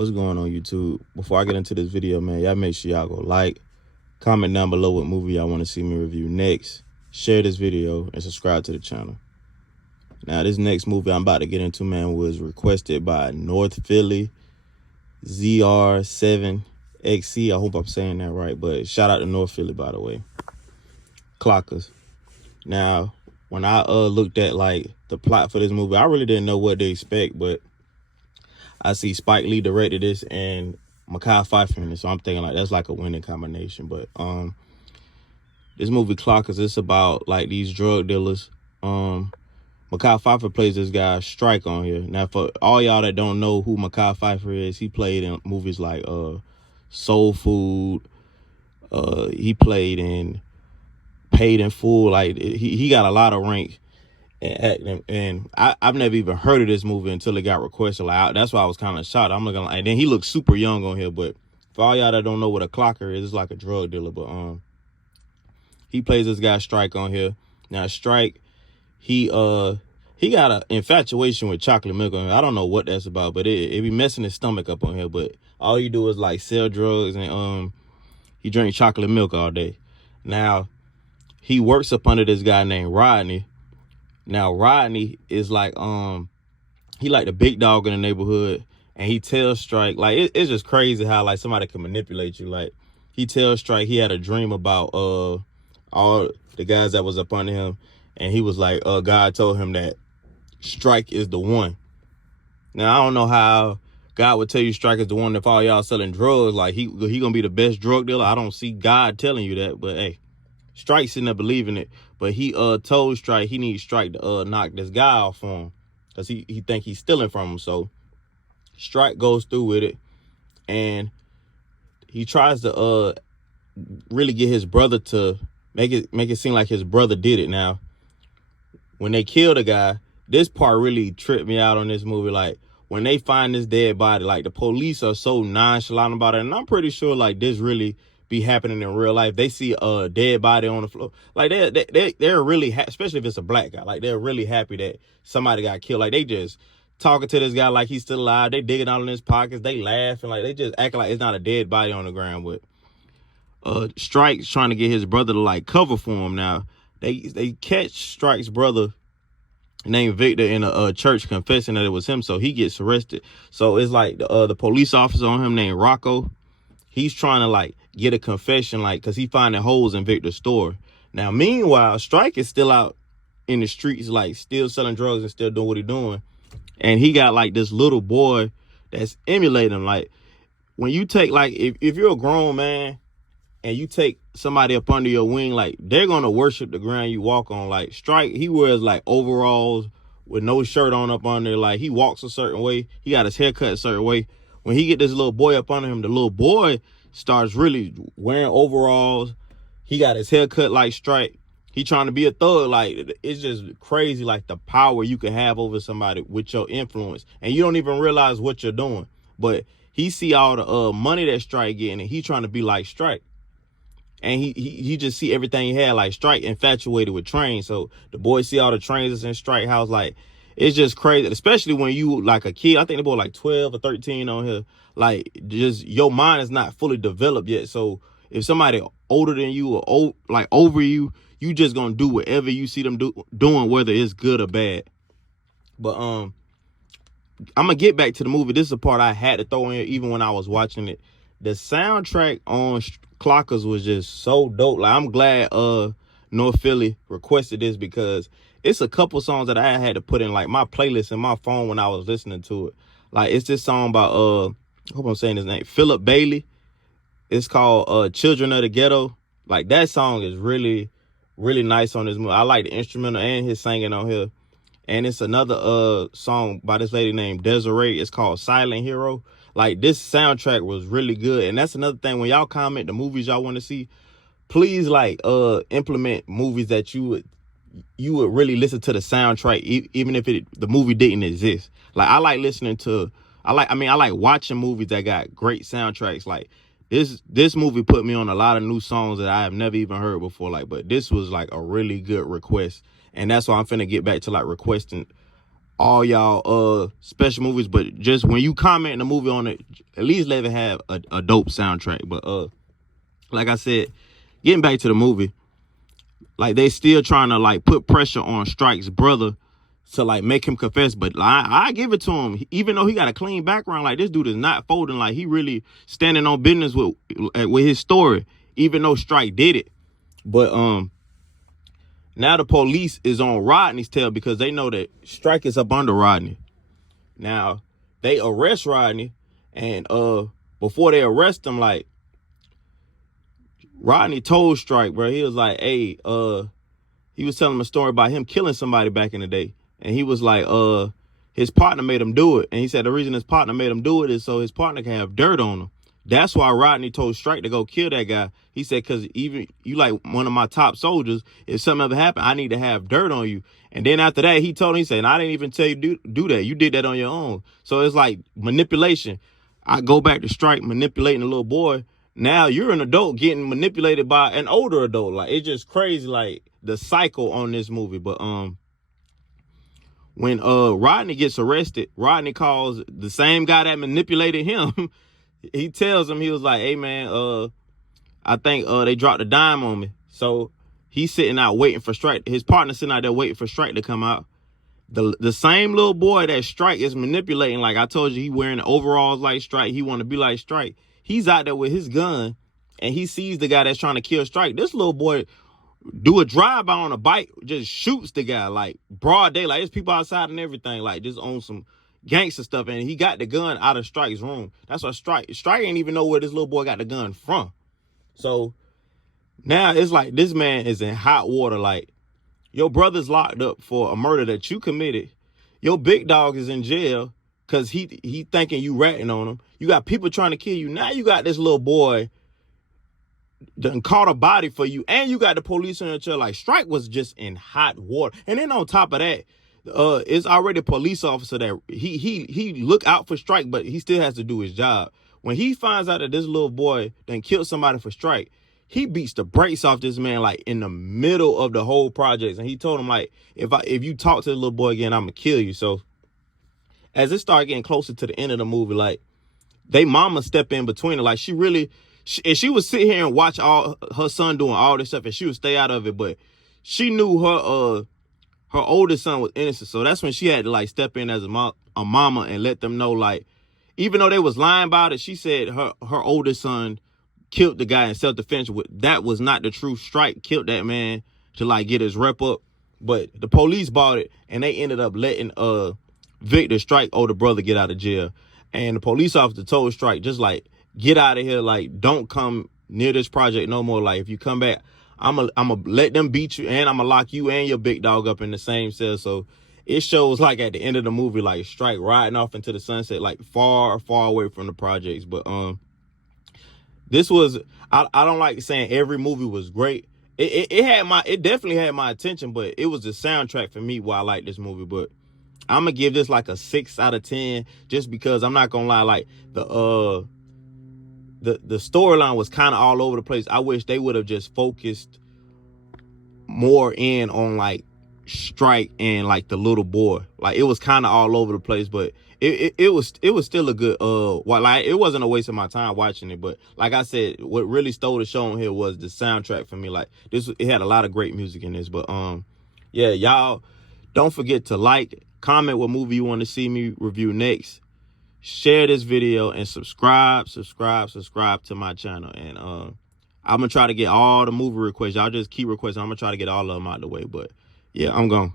What's going on, YouTube? Before I get into this video, man, y'all make sure y'all go like, comment down below what movie y'all want to see me review next, share this video, and subscribe to the channel. Now, this next movie I'm about to get into, man, was requested by North Philly ZR7XC. I hope I'm saying that right, but shout out to North Philly, by the way. Clockers. Now, when I looked at like the plot for this movie, I really didn't know what to expect, but I see Spike Lee directed this and Mekhi Phifer in it, so I'm thinking like that's like a winning combination. But this movie Clockers, it's about like these drug dealers. Mekhi Phifer plays this guy Strike on here. Now, for all y'all that don't know who Mekhi Phifer is, he played in movies like Soul Food. He played in Paid in Full. Like he got a lot of rank and acting, and I've never even heard of this movie until it got requested. Like that's why I was kind of shocked. I'm looking like, and then he looks super young on here. But for all y'all that don't know what a clocker is, it's like a drug dealer. But he plays this guy Strike on here. Now Strike, he got an infatuation with chocolate milk on here. I don't know what that's about, but it be messing his stomach up on here. But all you do is like sell drugs and he drink chocolate milk all day. Now he works up under this guy named Rodney. Now, Rodney is like, he like the big dog in the neighborhood, and he tells Strike, like, it's just crazy how, like, somebody can manipulate you. Like, he tells Strike he had a dream about all the guys that was up under him, and he was like, God told him that Strike is the one. Now, I don't know how God would tell you Strike is the one if all y'all selling drugs. Like, he gonna be the best drug dealer. I don't see God telling you that, but, hey. Strike sitting there believing it, but he told Strike he needs Strike to knock this guy off for him because he think he's stealing from him. So Strike goes through with it, and he tries to really get his brother to make it seem like his brother did it. Now, when they kill the guy, this part really tripped me out on this movie. Like when they find this dead body, like the police are so nonchalant about it, and I'm pretty sure like this really be happening in real life. They see a dead body on the floor, like they're really especially if it's a black guy, like they're really happy that somebody got killed. Like they just talking to this guy like he's still alive. They digging out in his pockets. They laughing, like they just acting like it's not a dead body on the ground. With Strike's trying to get his brother to like cover for him. Now they catch Strike's brother named Victor in a church confessing that it was him, so he gets arrested. So it's like the police officer on him named Rocco. He's trying to like get a confession, like, cause he finding holes in Victor's store. Now, meanwhile, Strike is still out in the streets, like still selling drugs and still doing what he's doing. And he got like this little boy that's emulating him. Like when you take like, if you're a grown man and you take somebody up under your wing, like they're going to worship the ground you walk on. Like Strike, he wears like overalls with no shirt on up under. Like he walks a certain way. He got his hair cut a certain way. When he get this little boy up under him, the little boy starts really wearing overalls. He got his hair cut like Strike. He trying to be a thug. Like, it's just crazy, like, the power you can have over somebody with your influence. And you don't even realize what you're doing. But he see all the money that Strike getting, and he trying to be like Strike. And he just see everything he had, like Strike infatuated with trains. So the boys see all the trains that's in Strike house, like, it's just crazy, especially when you like a kid. I think the boy like 12 or 13 on here. Like, just your mind is not fully developed yet. So if somebody older than you or like over you, you just gonna do whatever you see them doing, whether it's good or bad. But I'm gonna get back to the movie. This is the part I had to throw in even when I was watching it. The soundtrack on Clockers was just so dope. Like I'm glad North Philly requested this because it's a couple songs that I had to put in like my playlist in my phone when I was listening to it. Like it's this song by I hope I'm saying his name, Philip Bailey. It's called Children of the Ghetto. Like that song is really, really nice on this movie. I like the instrumental and his singing on here. And it's another song by this lady named Desiree. It's called Silent Hero. Like this soundtrack was really good. And that's another thing, when y'all comment the movies y'all want to see, please like implement movies that you would really listen to the soundtrack, even if the movie didn't exist. Like I like listening to, I like watching movies that got great soundtracks. Like this movie put me on a lot of new songs that I have never even heard before. Like, but this was like a really good request, and that's why I'm finna get back to like requesting all y'all special movies. But just when you comment the movie on it, at least let it have a dope soundtrack. But like I said, getting back to the movie, like they still trying to like put pressure on Strike's brother to like make him confess. But I give it to him, even though he got a clean background. Like this dude is not folding. Like he really standing on business with his story, even though Strike did it. But now the police is on Rodney's tail because they know that Strike is up under Rodney. Now they arrest Rodney, and before they arrest him, like Rodney told Strike, bro, he was like, hey, he was telling him a story about him killing somebody back in the day. And he was like, his partner made him do it. And he said the reason his partner made him do it is so his partner can have dirt on him. That's why Rodney told Strike to go kill that guy. He said, because even you like one of my top soldiers, if something ever happened, I need to have dirt on you. And then after that, he told him, he said, I didn't even tell you do that. You did that on your own. So it's like manipulation. I go back to Strike manipulating a little boy. Now you're an adult getting manipulated by an older adult. Like it's just crazy, like the cycle on this movie. But when Rodney gets arrested, Rodney calls the same guy that manipulated him. He tells him, he was like, hey man, I think they dropped a dime on me. So he's sitting out waiting for Strike. His partner sitting out there waiting for Strike to come out. The same little boy that Strike is manipulating, like I told you, he wearing overalls like Strike. He want to be like Strike. He's out there with his gun, and he sees the guy that's trying to kill Strike. This little boy do a drive-by on a bike, just shoots the guy, like broad daylight. There's people outside and everything, like just on some gangster stuff. And he got the gun out of Strike's room. That's why Strike ain't even know where this little boy got the gun from. So now it's like this man is in hot water. Like your brother's locked up for a murder that you committed. Your big dog is in jail because he thinking you ratting on him. You got people trying to kill you. Now you got this little boy done caught a body for you, and you got the police in the chair. Like Strike was just in hot water. And then on top of that, it's already a police officer that he look out for Strike, but he still has to do his job. When he finds out that this little boy done killed somebody for Strike, he beats the brakes off this man like in the middle of the whole project. And he told him like, if you talk to the little boy again, I'm gonna kill you. So as it started getting closer to the end of the movie, like they mama step in between it. Like she would sit here and watch all her son doing all this stuff, and she would stay out of it. But she knew her oldest son was innocent, so that's when she had to like step in as a mama and let them know, like, even though they was lying about it, she said her oldest son killed the guy in self-defense. That was not the truth. Strike killed that man to like get his rep up, but the police bought it, and they ended up letting Victor, Strike older brother, get out of jail. And the police officer told Strike, just like, get out of here. Like, don't come near this project no more. Like, if you come back, I'm gonna let them beat you, and I'm gonna lock you and your big dog up in the same cell. So it shows like at the end of the movie, like Strike riding off into the sunset, like far, far away from the projects. But this was, I don't like saying every movie was great. It definitely had my attention, but it was the soundtrack for me why I like this movie. But I'm gonna give this like a 6 out of 10, just because I'm not gonna lie, like the storyline was kind of all over the place. I wish they would have just focused more in on like Strike and like the little boy. Like it was kind of all over the place, but it was still a good like it wasn't a waste of my time watching it. But like I said, what really stole the show on here was the soundtrack for me. Like it had a lot of great music in this. But yeah, y'all don't forget to like, comment what movie you want to see me review next. Share this video and subscribe to my channel. And I'm gonna try to get all the movie requests. Y'all just keep requesting. I'm gonna try to get all of them out of the way. But yeah, I'm gone.